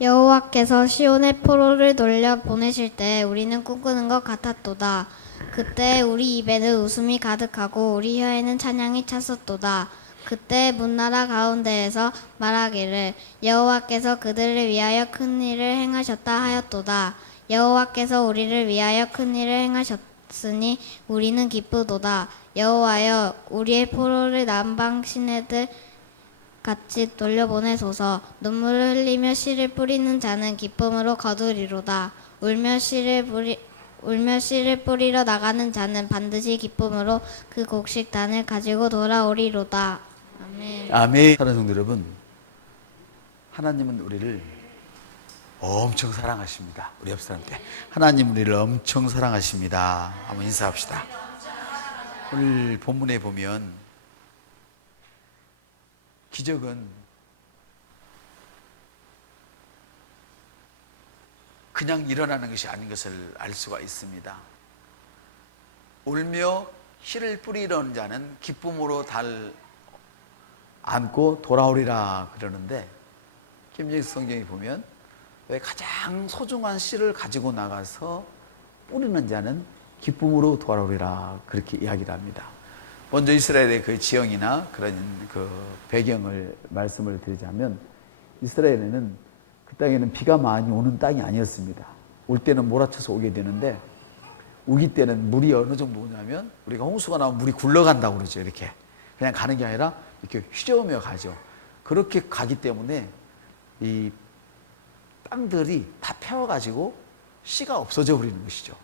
여호와께서 시온의 포로를 돌려 보내실 때 우리는 꿈꾸는 것 같았도다. 그때 우리 입에는 웃음이 가득하고 우리 혀에는 찬양이 찼었도다. 그때 문나라 가운데에서 말하기를 여호와께서 그들을 위하여 큰 일을 행하셨다 하였도다. 여호와께서 우리를 위하여 큰 일을 행하셨으니 우리는 기쁘도다. 여호와여 우리의 포로를 남방 시내들 같이 돌려보내소서. 눈물을 흘리며 씨를 뿌리는 자는 기쁨으로 거두리로다. 울며 씨를 뿌리러 나가는 자는 반드시 기쁨으로 그 곡식단을 가지고 돌아오리로다. 아멘. 아멘. 사랑하는 성도 여러분, 하나님은 우리를 엄청 사랑하십니다. 우리 옆 사람한테 하나님 우리를 엄청 사랑하십니다. 한번 인사합시다. 오늘 본문에 보면 기적은 그냥 일어나는 것이 아닌 것을 알 수가 있습니다. 울며 씨를 뿌리려는 자는 기쁨으로 달 안고 돌아오리라 그러는데, 김정수 성경에 보면 왜 가장 소중한 씨를 가지고 나가서 뿌리는 자는 기쁨으로 돌아오리라 그렇게 이야기를 합니다. 먼저 이스라엘의 그 지형이나 그런 그 배경을 말씀을 드리자면, 이스라엘에는 그 땅에는 비가 많이 오는 땅이 아니었습니다. 올 때는 몰아쳐서 오게 되는데, 우기 때는 물이 어느 정도 오냐면 우리가 홍수가 나오면 물이 굴러간다고 그러죠. 이렇게 그냥 가는 게 아니라 이렇게 휘저으며 가죠. 그렇게 가기 때문에 이 땅들이 다 패워가지고 씨가 없어져 버리는 것이죠.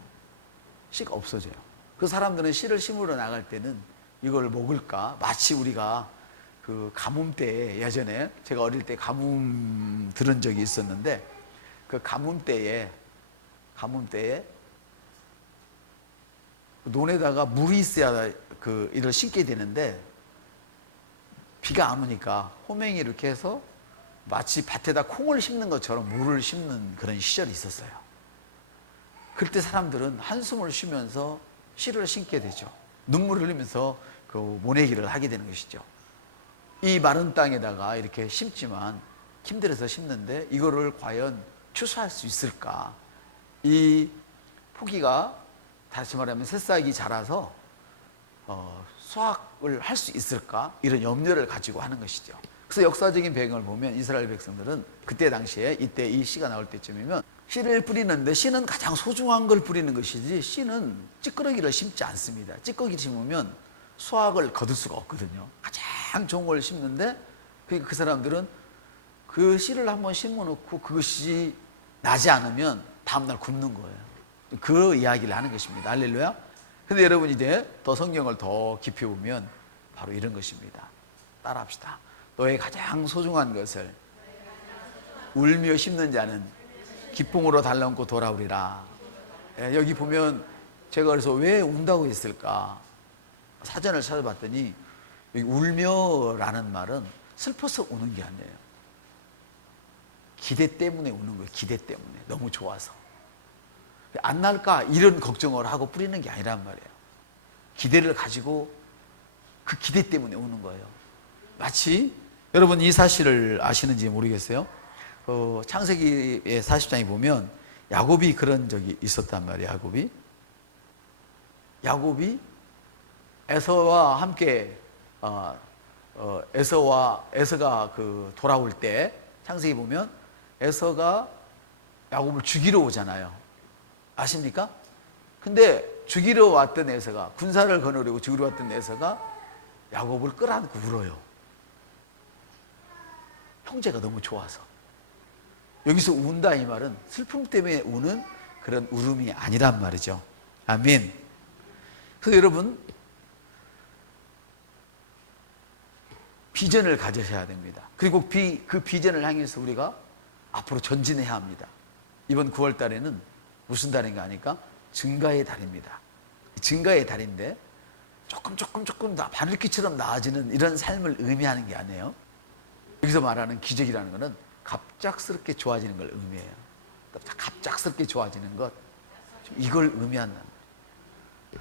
씨가 없어져요. 그 사람들은 씨를 심으러 나갈 때는 이걸 먹을까? 마치 우리가 그 가뭄 때에, 예전에 제가 어릴 때 가뭄 들은 적이 있었는데, 그 가뭄 때에 논에다가 물이 있어야 그 이를 심게 되는데, 비가 안 오니까 호맹이 이렇게 해서 마치 밭에다 콩을 심는 것처럼 물을 심는 그런 시절이 있었어요. 그때 사람들은 한숨을 쉬면서 씨를 심게 되죠. 눈물을 흘리면서 그 모내기를 하게 되는 것이죠. 이 마른 땅에다가 이렇게 심지만 힘들어서 심는데 이거를 과연 추수할 수 있을까? 이 포기가 다시 말하면 새싹이 자라서 수확을 할 수 있을까? 이런 염려를 가지고 하는 것이죠. 그래서 역사적인 배경을 보면 이스라엘 백성들은 그때 당시에 이때 이 씨가 나올 때쯤이면 씨를 뿌리는데, 씨는 가장 소중한 걸 뿌리는 것이지 씨는 찌꺼기를 심지 않습니다. 찌꺼기 심으면 수확을 거둘 수가 없거든요. 가장 좋은 걸 심는데, 그 사람들은 그 씨를 한번 심어놓고 그것이 나지 않으면 다음날 굶는 거예요. 그 이야기를 하는 것입니다. 할렐루야. 근데 여러분 이제 더 성경을 더 깊이 보면 바로 이런 것입니다. 따라합시다. 너의 가장 소중한 것을 울며 심는 자는 기쁨으로 달라얹고 돌아오리라. 여기 보면 제가 그래서 왜 운다고 했을까? 사전을 찾아봤더니 여기 울며라는 말은 슬퍼서 우는 게 아니에요. 기대 때문에 우는 거예요. 기대 때문에. 너무 좋아서. 안 날까 이런 걱정을 하고 뿌리는 게 아니란 말이에요. 기대를 가지고 그 기대 때문에 우는 거예요. 마치 여러분 이 사실을 아시는지 모르겠어요. 창세기의 40장에 보면 야곱이 그런 적이 있었단 말이에요. 야곱이 에서와 함께 에서가 그 돌아올 때 창세기 보면 에서가 야곱을 죽이러 오잖아요. 아십니까? 근데 죽이러 왔던 에서가, 군사를 거느리고 죽이러 왔던 에서가 야곱을 끌어안고 울어요. 형제가 너무 좋아서. 여기서 운다 이 말은 슬픔 때문에 우는 그런 울음이 아니란 말이죠. 아멘. 그래서 여러분 비전을 가지셔야 됩니다. 그리고 그 비전을 향해서 우리가 앞으로 전진해야 합니다. 이번 9월 달에는 무슨 달인가 하니까 증가의 달입니다. 증가의 달인데 조금 바늘기처럼 나아지는 이런 삶을 의미하는 게 아니에요. 여기서 말하는 기적이라는 것은 갑작스럽게 좋아지는 걸 의미해요. 갑작스럽게 좋아지는 것, 이걸 의미한다.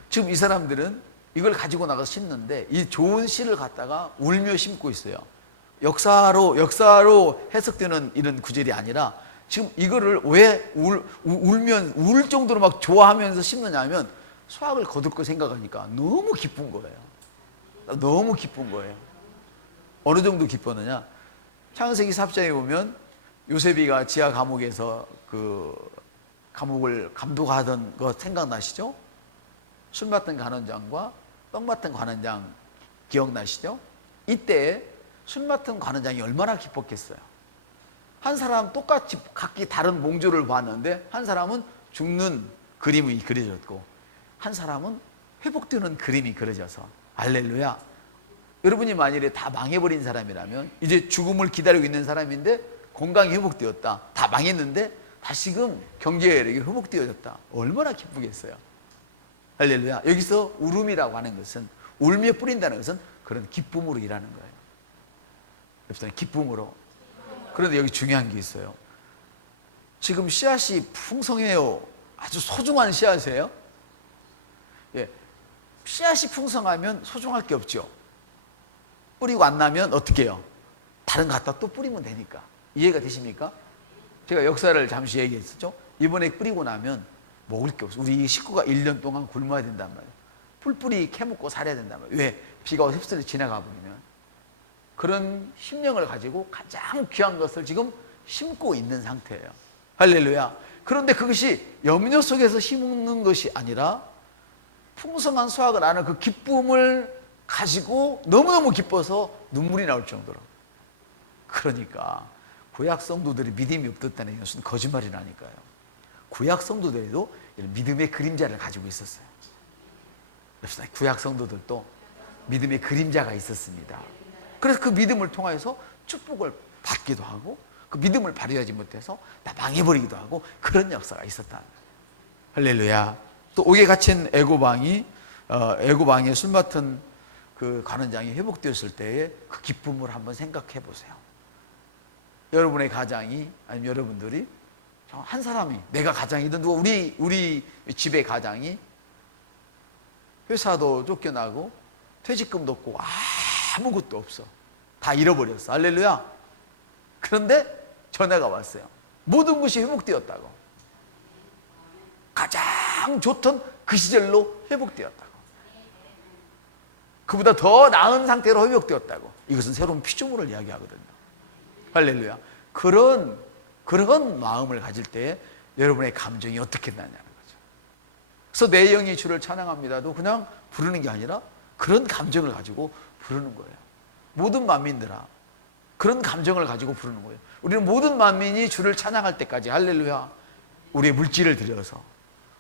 지금 이 사람들은 이걸 가지고 나가서 심는데 이 좋은 씨를 갖다가 울며 심고 있어요. 역사로 해석되는 이런 구절이 아니라 지금 이거를 왜 울면 울 정도로 막 좋아하면서 심느냐면 수확을 거둘 거 생각하니까 너무 기쁜 거예요. 너무 기쁜 거예요. 어느 정도 기뻤느냐? 창세기 4장에 보면 요셉이가 지하 감옥에서 그 감옥을 감독하던 거 생각나시죠? 술 맡은 관원장과 떡 맡은 관원장 기억나시죠? 이때 술 맡은 관원장이 얼마나 기뻤겠어요. 한 사람 똑같이 각기 다른 몽조를 봤는데 한 사람은 죽는 그림이 그려졌고 한 사람은 회복되는 그림이 그려져서 할렐루야. 여러분이 만일에 다 망해버린 사람이라면 이제 죽음을 기다리고 있는 사람인데 건강이 회복되었다. 다 망했는데 다시금 경제력이 회복되어졌다. 얼마나 기쁘겠어요. 할렐루야. 여기서 울음이라고 하는 것은 울며 뿌린다는 것은 그런 기쁨으로 일하는 거예요. 옆사람 기쁨으로. 그런데 여기 중요한 게 있어요. 지금 씨앗이 풍성해요. 아주 소중한 씨앗이에요. 예, 씨앗이 풍성하면 소중할 게 없죠. 뿌리고 안 나면 어떻게 해요? 다른 거 갖다 또 뿌리면 되니까. 이해가 되십니까? 제가 역사를 잠시 얘기했었죠. 이번에 뿌리고 나면 먹을 게 없어. 우리 식구가 1년 동안 굶어야 된단 말이에요. 풀뿌리 캐먹고 살아야 된단 말이에요. 왜? 비가 흡수를 지나가 버리면. 그런 심령을 가지고 가장 귀한 것을 지금 심고 있는 상태예요. 할렐루야. 그런데 그것이 염려 속에서 심는 것이 아니라 풍성한 수확을 하는 그 기쁨을 가지고 너무너무 기뻐서 눈물이 나올 정도로. 그러니까 구약 성도들이 믿음이 없었다는 것은 거짓말이라니까요. 구약 성도들도 이런 믿음의 그림자를 가지고 있었어요. 구약 성도들도 믿음의 그림자가 있었습니다. 그래서 그 믿음을 통해서 축복을 받기도 하고 그 믿음을 발휘하지 못해서 다 망해버리기도 하고 그런 역사가 있었다. 할렐루야. 또 옥에 갇힌 애고방에 술 맡은 그 관원장이 회복되었을 때의 그 기쁨을 한번 생각해 보세요. 여러분의 가장이 아니면 여러분들이 한 사람이 내가 가장이든 누가 우리 집의 가장이 회사도 쫓겨나고 퇴직금도 없고 아무것도 없어. 다 잃어버렸어. 할렐루야. 그런데 전화가 왔어요. 모든 것이 회복되었다고. 가장 좋던 그 시절로 회복되었다고. 그보다 더 나은 상태로 회복되었다고. 이것은 새로운 피조물을 이야기하거든요. 할렐루야. 그런 마음을 가질 때 여러분의 감정이 어떻게 나냐는 거죠. 그래서 내 영이 주를 찬양합니다도 그냥 부르는 게 아니라 그런 감정을 가지고 부르는 거예요. 모든 만민들아 그런 감정을 가지고 부르는 거예요. 우리는 모든 만민이 주를 찬양할 때까지 할렐루야 우리의 물질을 들여서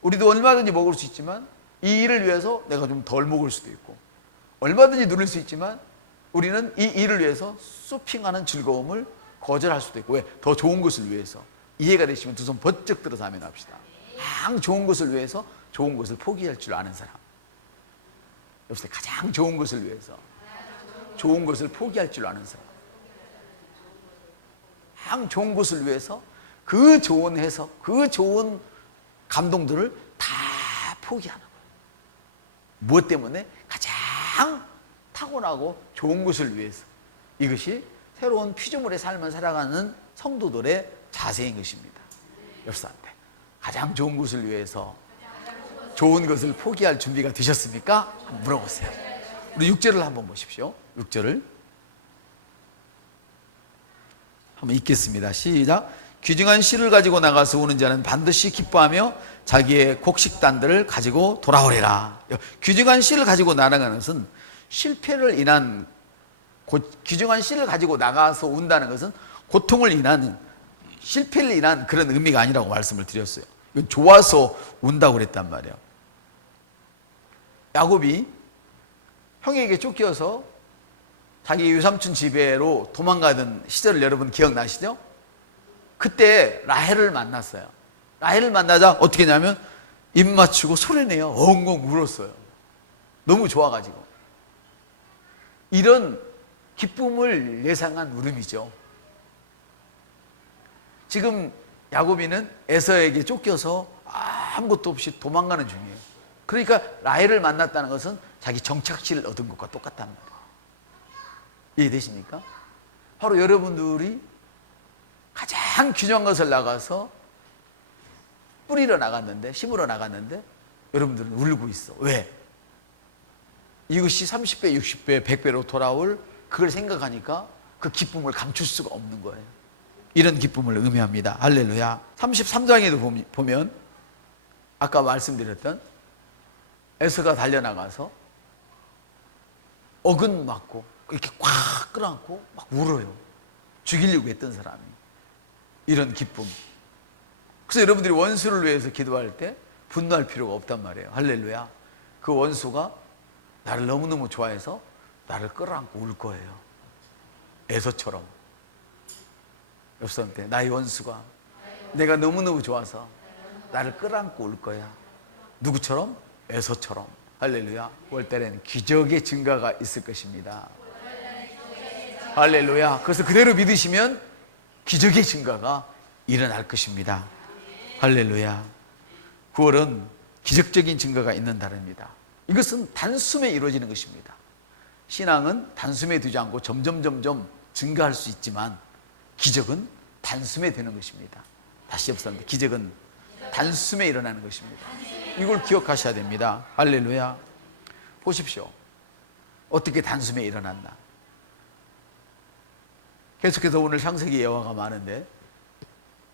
우리도 얼마든지 먹을 수 있지만 이 일을 위해서 내가 좀 덜 먹을 수도 있고 얼마든지 누릴 수 있지만 우리는 이 일을 위해서 쇼핑하는 즐거움을 거절할 수도 있고 왜? 더 좋은 것을 위해서. 이해가 되시면 두 손 번쩍 들어서 아멘 합시다. 가장 좋은 것을 위해서 좋은 것을 포기할 줄 아는 사람. 여보세요. 가장 좋은 것을 위해서 좋은 것을 포기할 줄 아는 사람. 가장 좋은 것을 위해서 그 좋은 해석, 그 좋은 감동들을 다 포기하는 거예요. 무엇 때문에? 가장 타고나고 좋은 것을 위해서. 이것이 새로운 피조물의 삶을 살아가는 성도들의 자세인 것입니다. 옆사람한테 가장 좋은 것을 위해서 좋은 것을 포기할 준비가 되셨습니까? 한번 물어보세요. 우리 6절을 한번 보십시오. 6절을 한번 읽겠습니다. 시작. 귀중한 씨를 가지고 나가서 우는 자는 반드시 기뻐하며 자기의 곡식단들을 가지고 돌아오리라. 귀중한 씨를 가지고 나아가는 것은 실패를 인한 귀중한 씨를 가지고 나가서 운다는 것은 고통을 인한 실패를 인한 그런 의미가 아니라고 말씀을 드렸어요. 이건 좋아서 운다고 그랬단 말이에요. 야곱이 형에게 쫓겨서 자기 유삼촌 집에로 도망가던 시절을 여러분 기억나시죠? 그때 라헬을 만났어요. 라헬을 만나자 어떻게 했냐면 입 맞추고 소리내요. 엉엉 울었어요. 너무 좋아가지고. 이런 기쁨을 예상한 울음이죠. 지금 야곱이는 에서에게 쫓겨서 아무것도 없이 도망가는 중이에요. 그러니까 라헬을 만났다는 것은 자기 정착지를 얻은 것과 똑같단 말이에요. 이해되십니까? 바로 여러분들이 가장 가장 귀중한 것을 나가서 뿌리러 나갔는데, 심으러 나갔는데 여러분들은 울고 있어. 왜? 이것이 30배, 60배, 100배로 돌아올 그걸 생각하니까 그 기쁨을 감출 수가 없는 거예요. 이런 기쁨을 의미합니다. 할렐루야. 33장에도 보면 아까 말씀드렸던 에서가 달려나가서 어근 맞고 이렇게 꽉 끌어안고 막 울어요. 죽이려고 했던 사람이. 이런 기쁨. 그래서 여러분들이 원수를 위해서 기도할 때 분노할 필요가 없단 말이에요. 할렐루야. 그 원수가 나를 너무너무 좋아해서 나를 끌어안고 울 거예요. 에서처럼. 옆 사람한테 나의 원수가 내가 너무너무 좋아서 나를 끌어안고 울 거야. 누구처럼? 에서처럼. 할렐루야. 월달엔 기적의 증가가 있을 것입니다. 할렐루야. 그래서 그대로 믿으시면 기적의 증가가 일어날 것입니다. 할렐루야. 9월은 기적적인 증가가 있는 달입니다. 이것은 단숨에 이루어지는 것입니다. 신앙은 단숨에 되지 않고 점점 증가할 수 있지만 기적은 단숨에 되는 것입니다. 다시 옆사람들, 기적은 단숨에 일어나는 것입니다. 이걸 기억하셔야 됩니다. 할렐루야. 보십시오. 어떻게 단숨에 일어났나. 계속해서 오늘 창세기 예화가 많은데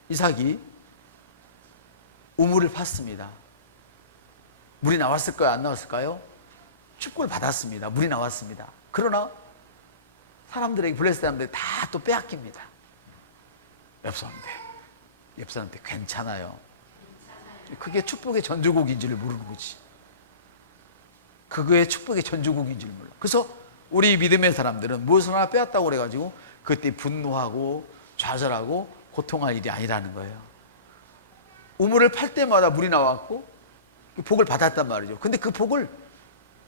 이삭이 우물을 팠습니다. 물이 나왔을까요? 안 나왔을까요? 축복을 받았습니다. 물이 나왔습니다. 그러나 사람들에게, 블레셋 사람들이 다 또 빼앗깁니다. 옆 사람한테 괜찮아요. 그게 축복의 전주곡인지를 모르는 거지. 그거의 축복의 전주곡인지를 몰라. 그래서 우리 믿음의 사람들은 무엇을 하나 빼앗다고 그래가지고 그때 분노하고 좌절하고 고통할 일이 아니라는 거예요. 우물을 팔 때마다 물이 나왔고 복을 받았단 말이죠. 근데 그 복을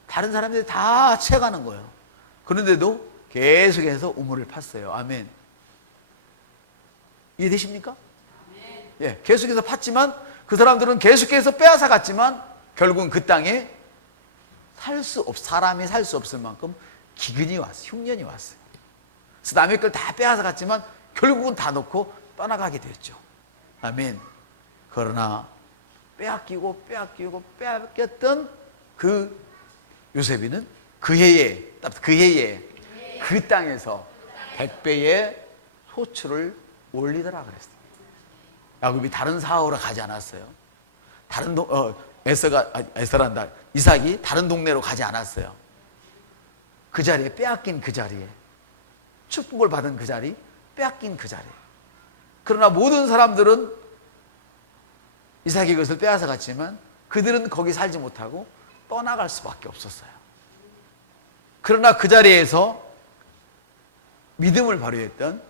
다른 사람들이 다 채가는 거예요. 그런데도 계속해서 우물을 팠어요. 아멘. 이해되십니까? 예, 계속해서 팠지만 그 사람들은 계속해서 빼앗아 갔지만 결국은 그 땅에 사람이 살 수 없을 만큼 기근이 왔어요. 흉년이 왔어요. 그래서 남의 걸 다 빼앗아 갔지만 결국은 다 놓고 떠나가게 됐죠. 아멘. 그러나 빼앗겼던 그 요셉이는 그 해에 그 땅에서 100배의 소출을 올리더라 그랬어요. 야곱이 다른 사업으로 가지 않았어요. 이삭이 다른 동네로 가지 않았어요. 그 자리에, 빼앗긴 그 자리에, 축복을 받은 그 자리, 빼앗긴 그 자리에. 그러나 모든 사람들은 이삭이 그것을 빼앗아 갔지만 그들은 거기 살지 못하고 떠나갈 수밖에 없었어요. 그러나 그 자리에서 믿음을 발휘했던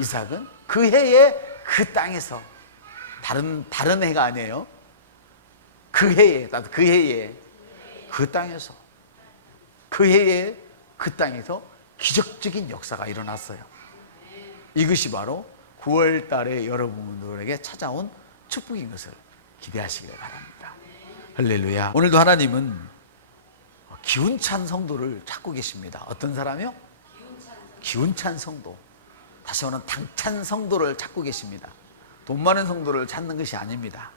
이삭은 그 해에 그 땅에서, 다른 해가 아니에요. 그 해에 그 땅에서, 그 해에 그 땅에서 기적적인 역사가 일어났어요. 이것이 바로 9월 달에 여러분들에게 찾아온 축복인 것을 기대하시길 바랍니다. 할렐루야. 오늘도 하나님은 기운찬 성도를 찾고 계십니다. 어떤 사람이요? 기운찬 성도. 다시 말하면 당찬 성도를 찾고 계십니다. 돈 많은 성도를 찾는 것이 아닙니다.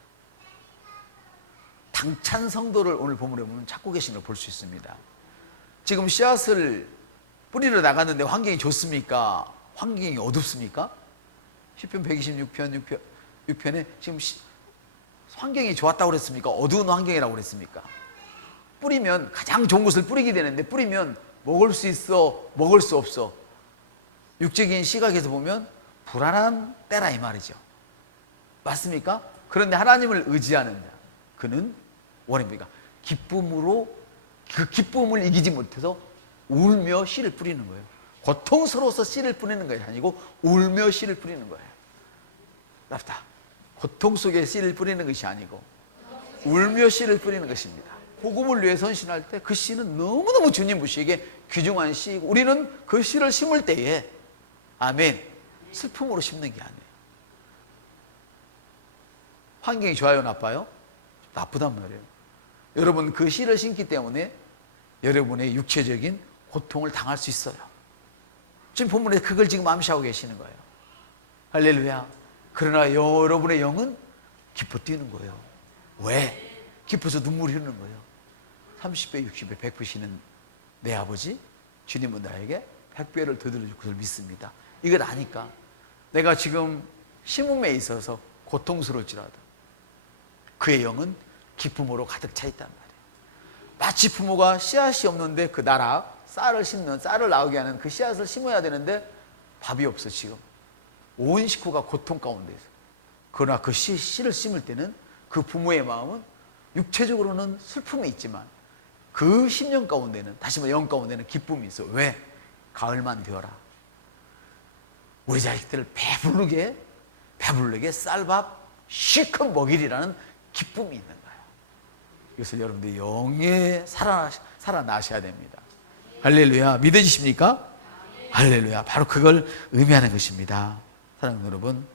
당찬 성도를 오늘 본문에 보면 찾고 계신 걸 볼 수 있습니다. 지금 씨앗을 뿌리러 나갔는데 환경이 좋습니까? 환경이 어둡습니까? 시편 126편 6편에 지금 환경이 좋았다고 그랬습니까? 어두운 환경이라고 그랬습니까? 뿌리면 가장 좋은 것을 뿌리게 되는데 뿌리면 먹을 수 있어, 먹을 수 없어. 육적인 시각에서 보면 불안한 때라 이 말이죠. 맞습니까? 그런데 하나님을 의지하는 자, 그는 원입니까? 기쁨으로 그 기쁨을 이기지 못해서 울며 씨를 뿌리는 거예요. 고통스러워서 씨를 뿌리는 것이 아니고 울며 씨를 뿌리는 거예요. 맞다. 고통 속에 씨를 뿌리는 것이 아니고 울며 씨를 뿌리는 것입니다. 복음을 위해 선신할 때 그 씨는 너무너무 주님 보시기에 귀중한 씨이고 우리는 그 씨를 심을 때에 아멘, 슬픔으로 심는 게 아니에요. 환경이 좋아요, 나빠요? 나쁘단 말이에요. 여러분 그 씨를 심기 때문에 여러분의 육체적인 고통을 당할 수 있어요. 지금 본문에 그걸 지금 암시하고 계시는 거예요. 할렐루야. 그러나 여러분의 영은 기뻐 뛰는 거예요. 왜? 기뻐서 눈물이 흐르는 거예요. 30배, 60배, 100배시는 내 아버지 주님은 나에게 100배를 더들어줄 것을 믿습니다. 이걸 아니까 내가 지금 심음에 있어서 고통스러울지라도 그의 영은 기쁨으로 가득 차 있단 말이에요. 마치 부모가 씨앗이 없는데 그 나락, 쌀을 심는, 쌀을 나오게 하는 그 씨앗을 심어야 되는데 밥이 없어 지금. 온 식구가 고통 가운데 있어. 그러나 그 씨를 심을 때는 그 부모의 마음은 육체적으로는 슬픔이 있지만 그 심령 가운데는, 다시 말해 영 가운데는 기쁨이 있어. 왜? 가을만 되어라. 우리 자식들을 배부르게 쌀밥 실컷 먹이리라는 기쁨이 있는 거예요. 이것을 여러분들이 영에 살아나셔야 됩니다. 할렐루야. 믿어지십니까? 할렐루야. 바로 그걸 의미하는 것입니다. 사랑하는 여러분,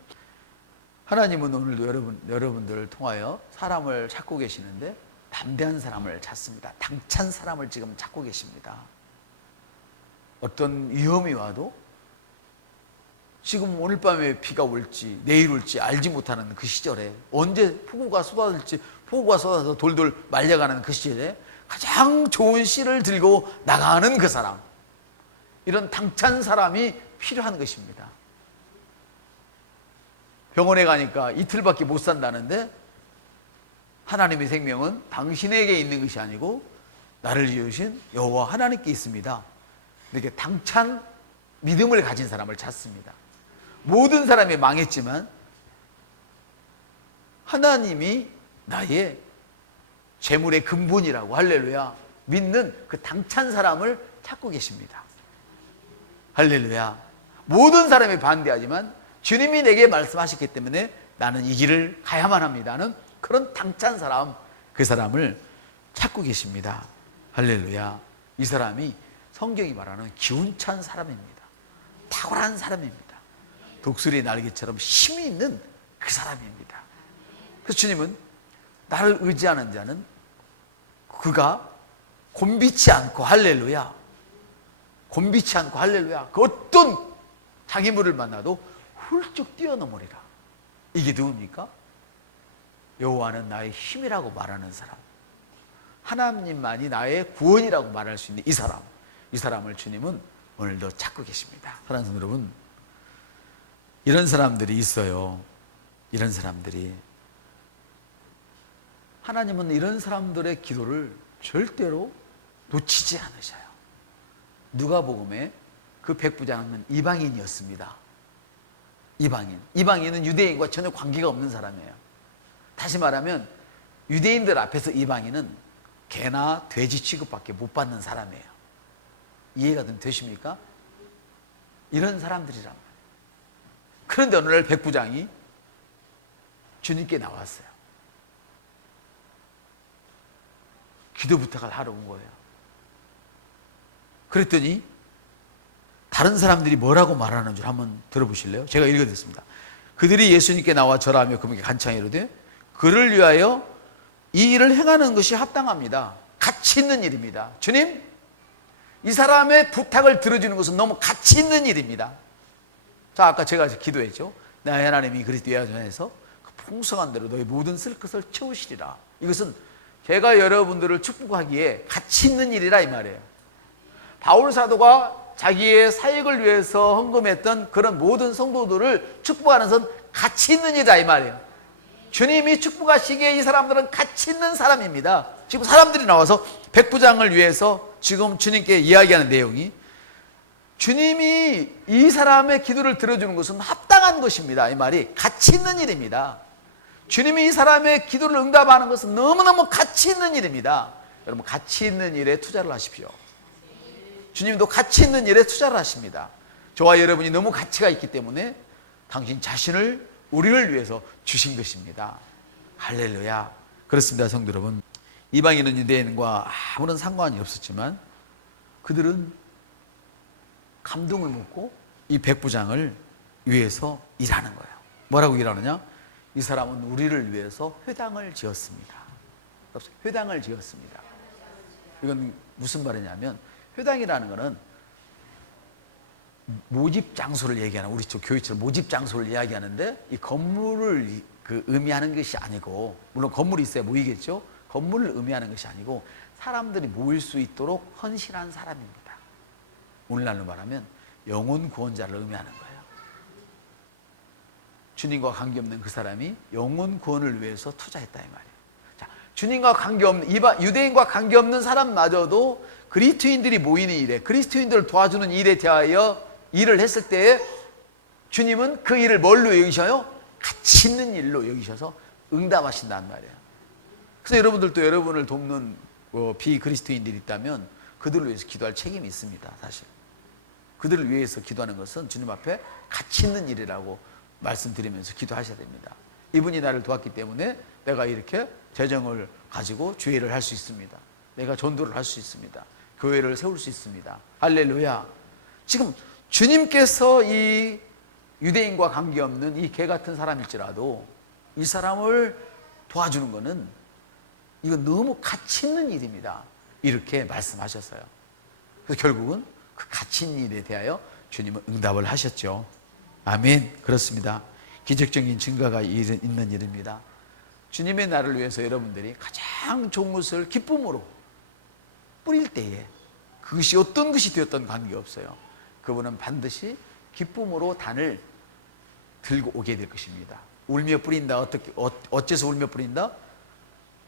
하나님은 오늘도 여러분들을 통하여 사람을 찾고 계시는데 담대한 사람을 찾습니다. 당찬 사람을 지금 찾고 계십니다. 어떤 위험이 와도 지금 오늘 밤에 비가 올지 내일 올지 알지 못하는 그 시절에, 언제 폭우가 쏟아질지, 폭우가 쏟아서 돌돌 말려가는 그 시절에 가장 좋은 씨를 들고 나가는 그 사람, 이런 당찬 사람이 필요한 것입니다. 병원에 가니까 이틀밖에 못 산다는데 하나님의 생명은 당신에게 있는 것이 아니고 나를 지으신 여호와 하나님께 있습니다. 이렇게 당찬 믿음을 가진 사람을 찾습니다. 모든 사람이 망했지만 하나님이 나의 재물의 근본이라고, 할렐루야, 믿는 그 당찬 사람을 찾고 계십니다. 할렐루야. 모든 사람이 반대하지만 주님이 내게 말씀하셨기 때문에 나는 이 길을 가야만 합니다는 그런 당찬 사람, 그 사람을 찾고 계십니다. 할렐루야. 이 사람이 성경이 말하는 기운찬 사람입니다. 탁월한 사람입니다. 독수리 날개처럼 힘이 있는 그 사람입니다. 그래서 주님은 나를 의지하는 자는 그가 곤비치 않고, 할렐루야, 곤비치 않고, 할렐루야, 그 어떤 장애물을 만나도 훌쩍 뛰어넘으리라. 이게 누굽니까? 여호와는 나의 힘이라고 말하는 사람, 하나님만이 나의 구원이라고 말할 수 있는 이 사람, 이 사람을 주님은 오늘도 찾고 계십니다. 사랑하는 여러분, 이런 사람들이 있어요. 이런 사람들이, 하나님은 이런 사람들의 기도를 절대로 놓치지 않으셔요. 누가복음에 그 백부장은 이방인이었습니다. 이방인은 유대인과 전혀 관계가 없는 사람이에요. 다시 말하면 유대인들 앞에서 이방인은 개나 돼지 취급밖에 못 받는 사람이에요. 이해가 좀 되십니까? 이런 사람들이란 말이에요. 그런데 어느 날 백부장이 주님께 나왔어요. 기도 부탁을 하러 온 거예요. 그랬더니 다른 사람들이 뭐라고 말하는 줄 한번 들어보실래요? 제가 읽어드렸습니다. 그들이 예수님께 나와 절하며 그분께 간청히 이르되 그를 위하여 이 일을 행하는 것이 합당합니다. 가치 있는 일입니다. 주님, 이 사람의 부탁을 들어주는 것은 너무 가치 있는 일입니다. 자, 아까 제가 기도했죠. 나의 하나님이 그리스도의 안에서 그 풍성한 대로 너희 모든 쓸 것을 채우시리라. 이것은 제가 여러분들을 축복하기에 가치 있는 일이라 이 말이에요. 바울 사도가 자기의 사역을 위해서 헌금했던 그런 모든 성도들을 축복하는 것은 가치 있는 일이다 이 말이에요. 주님이 축복하시기에 이 사람들은 가치 있는 사람입니다. 지금 사람들이 나와서 백부장을 위해서 지금 주님께 이야기하는 내용이, 주님이 이 사람의 기도를 들어주는 것은 합당한 것입니다. 이 말이 가치 있는 일입니다. 주님이 이 사람의 기도를 응답하는 것은 너무너무 가치 있는 일입니다. 여러분, 가치 있는 일에 투자를 하십시오. 주님도 가치 있는 일에 투자를 하십니다. 저와 여러분이 너무 가치가 있기 때문에 당신 자신을 우리를 위해서 주신 것입니다. 할렐루야. 그렇습니다. 성도 여러분, 이방인은 유대인과 아무런 상관이 없었지만 그들은 감동을 먹고 이 백부장을 위해서 일하는 거예요. 뭐라고 일하느냐? 이 사람은 우리를 위해서 회당을 지었습니다. 회당을 지었습니다. 이건 무슨 말이냐면, 회당이라는 것은 모집 장소를 얘기하는, 우리 쪽 교회처럼 모집 장소를 이야기하는데, 이 건물을 의미하는 것이 아니고, 물론 건물이 있어야 모이겠죠. 건물을 의미하는 것이 아니고 사람들이 모일 수 있도록 헌신한 사람입니다. 오늘날로 말하면 영혼 구원자를 의미하는 거예요. 주님과 관계없는 그 사람이 영혼 구원을 위해서 투자했다 이 말이에요. 자, 주님과 관계없는, 유대인과 관계없는 사람마저도 그리스도인들이 모이는 일에, 그리스도인들을 도와주는 일에 대하여 일을 했을 때에 주님은 그 일을 뭘로 여기셔요? 가치 있는 일로 여기셔서 응답하신단 말이에요. 그래서 여러분들도 여러분을 돕는 비그리스도인들이 있다면 그들을 위해서 기도할 책임이 있습니다. 사실 그들을 위해서 기도하는 것은 주님 앞에 가치 있는 일이라고 말씀드리면서 기도하셔야 됩니다. 이분이 나를 도왔기 때문에 내가 이렇게 재정을 가지고 주일을 할 수 있습니다. 내가 전도를 할 수 있습니다. 교회를 세울 수 있습니다. 할렐루야. 지금 주님께서 이 유대인과 관계없는 이 개 같은 사람일지라도 이 사람을 도와주는 것은 이건 너무 가치 있는 일입니다. 이렇게 말씀하셨어요. 그래서 결국은 그 가치 있는 일에 대하여 주님은 응답을 하셨죠. 아멘. 그렇습니다. 기적적인 증거가 있는 일입니다. 주님의 날을 위해서 여러분들이 가장 좋은 것을 기쁨으로 뿌릴 때에 그것이 어떤 것이 되었던 관계없어요. 그분은 반드시 기쁨으로 단을 들고 오게 될 것입니다. 울며 뿌린다. 어째서 울며 뿌린다?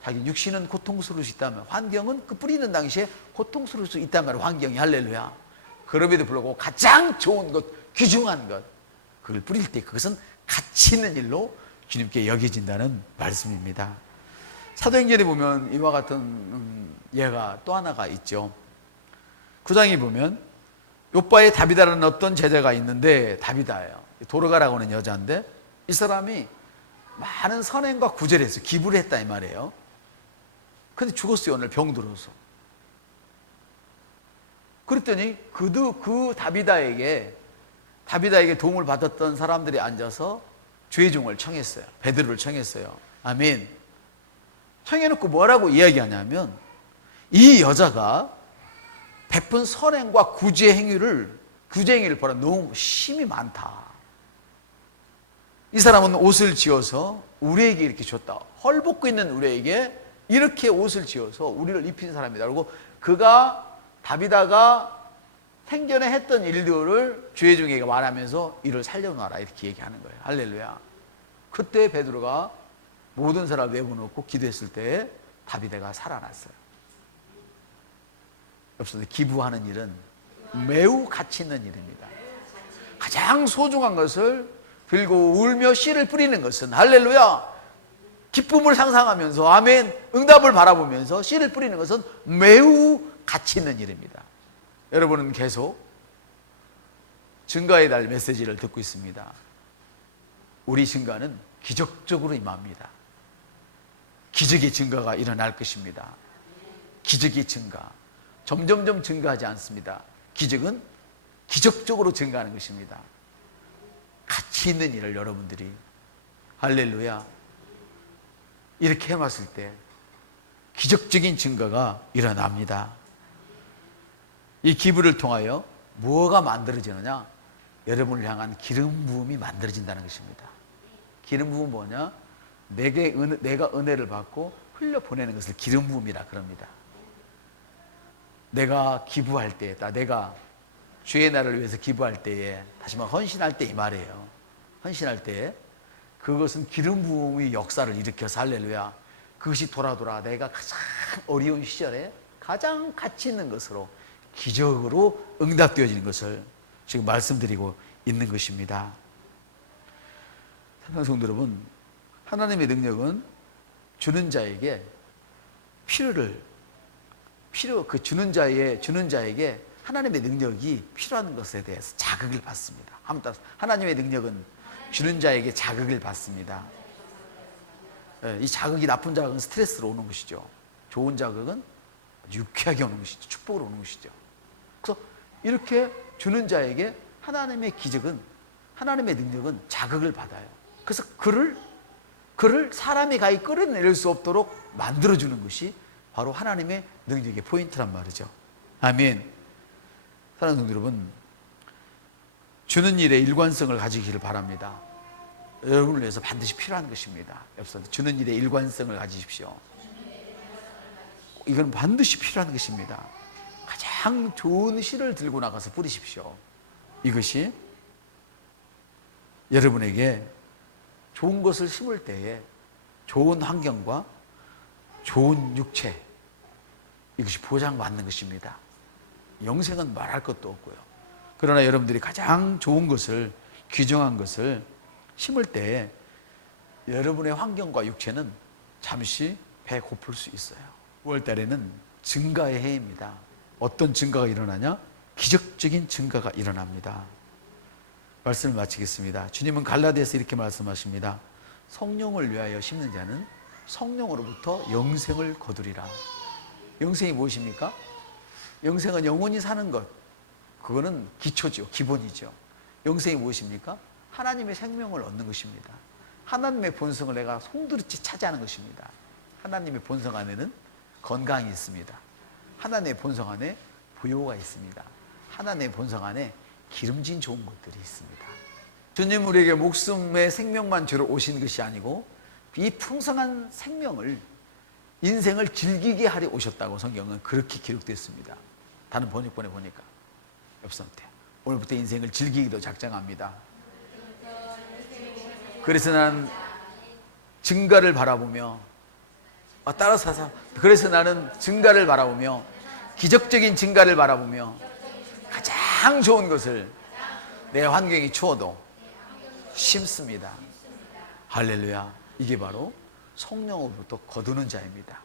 자기 육신은 고통스러울 수 있다면, 환경은 그 뿌리는 당시에 고통스러울 수 있단 말이에요. 환경이. 할렐루야. 그럼에도 불구하고 가장 좋은 것, 귀중한 것, 그걸 뿌릴 때 그것은 가치 있는 일로 주님께 여겨진다는 말씀입니다. 사도행전에 보면 이와 같은 예가 또 하나가 있죠. 9장에 보면 요바에 다비다라는 어떤 제자가 있는데, 다비다예요. 도르가라고 하는 여자인데 이 사람이 많은 선행과 구제를 했어요. 기부를 했다 이 말이에요. 근데 죽었어요. 오늘 병들어서. 그랬더니 그 다비다에게 도움을 받았던 사람들이 앉아서 죄종을 청했어요. 베드로를 청했어요. 아멘. 청해놓고 뭐라고 이야기하냐면, 이 여자가 베푼 선행과 구제 행위를 보라, 너무 심이 많다. 이 사람은 옷을 지어서 우리에게 이렇게 줬다. 헐벗고 있는 우리에게 이렇게 옷을 지어서 우리를 입힌 사람이다. 그리고 다비다가 생전에 했던 일들을 죄종에게 말하면서 이를 살려놔라 이렇게 얘기하는 거예요. 할렐루야. 그때 베드로가 모든 사람을 내보놓고 기도했을 때 다비다가 살아났어요. 여러분, 기부하는 일은 매우 가치 있는 일입니다. 가장 소중한 것을 들고 울며 씨를 뿌리는 것은, 할렐루야, 기쁨을 상상하면서 아멘, 응답을 바라보면서 씨를 뿌리는 것은 매우 가치 있는 일입니다. 여러분은 계속 증거의 날 메시지를 듣고 있습니다. 우리 증거는 기적적으로 임합니다. 기적의 증거가 일어날 것입니다. 기적의 증거. 점점점 증거하지 않습니다. 기적은 기적적으로 증거하는 것입니다. 가치 있는 일을 여러분들이, 할렐루야, 이렇게 해봤을 때 기적적인 증거가 일어납니다. 이 기부를 통하여 뭐가 만들어지느냐? 여러분을 향한 기름 부음이 만들어진다는 것입니다. 기름 부음은 뭐냐? 내가 은혜를 받고 흘려보내는 것을 기름 부음이라 그럽니다. 내가 기부할 때, 내가 주의 날을 위해서 기부할 때에, 다시 말해 헌신할 때 이 말이에요. 헌신할 때 그것은 기름 부음의 역사를 일으켜서, 할렐루야, 그것이 돌아 내가 가장 어려운 시절에 가장 가치 있는 것으로 기적으로 응답되어지는 것을 지금 말씀드리고 있는 것입니다. 사랑하는 성도 여러분, 하나님의 능력은 주는 자에게 그 주는 자에게 하나님의 능력이 필요한 것에 대해서 자극을 받습니다. 하나님의 능력은 주는 자에게 자극을 받습니다. 이 자극이, 나쁜 자극은 스트레스로 오는 것이죠. 좋은 자극은 유쾌하게 오는 것이죠. 축복으로 오는 것이죠. 그래서 이렇게 주는 자에게 하나님의 기적은, 하나님의 능력은 자극을 받아요. 그래서 그를 사람이 가히 끌어내릴 수 없도록 만들어주는 것이 바로 하나님의 능력의 포인트란 말이죠. 아멘. 사랑하는 성도 여러분, 주는 일에 일관성을 가지기를 바랍니다. 여러분을 위해서 반드시 필요한 것입니다. 옆서 주는 일에 일관성을 가지십시오. 이건 반드시 필요한 것입니다. 가장 좋은 씨를 들고 나가서 뿌리십시오. 이것이 여러분에게 좋은 것을 심을 때에 좋은 환경과 좋은 육체, 이것이 보장받는 것입니다. 영생은 말할 것도 없고요. 그러나 여러분들이 가장 좋은 것을, 귀중한 것을 심을 때에 여러분의 환경과 육체는 잠시 배고플 수 있어요. 9월 달에는 증가의 해입니다. 어떤 증가가 일어나냐? 기적적인 증가가 일어납니다. 말씀을 마치겠습니다. 주님은 갈라디아서 이렇게 말씀하십니다. 성령을 위하여 심는 자는 성령으로부터 영생을 거두리라. 영생이 무엇입니까? 영생은 영원히 사는 것. 그거는 기초죠. 기본이죠. 영생이 무엇입니까? 하나님의 생명을 얻는 것입니다. 하나님의 본성을 내가 송두리째 차지하는 것입니다. 하나님의 본성 안에는 건강이 있습니다. 하나님의 본성 안에 부요가 있습니다. 하나님의 본성 안에 기름진 좋은 것들이 있습니다. 주님 우리에게 목숨의 생명만 주러 오신 것이 아니고 이 풍성한 생명을, 인생을 즐기게 하려 오셨다고 성경은 그렇게 기록되어 있습니다. 다른 번역본에 보니까 옆선태 오늘부터 인생을 즐기기도 작정합니다. 그래서 난 증가를 바라보며 그래서 나는 증가를 바라보며 기적적인 증가를 바라보며 가장 좋은 것을 내 환경이 추워도 심습니다. 할렐루야. 이게 바로 성령으로부터 거두는 자입니다.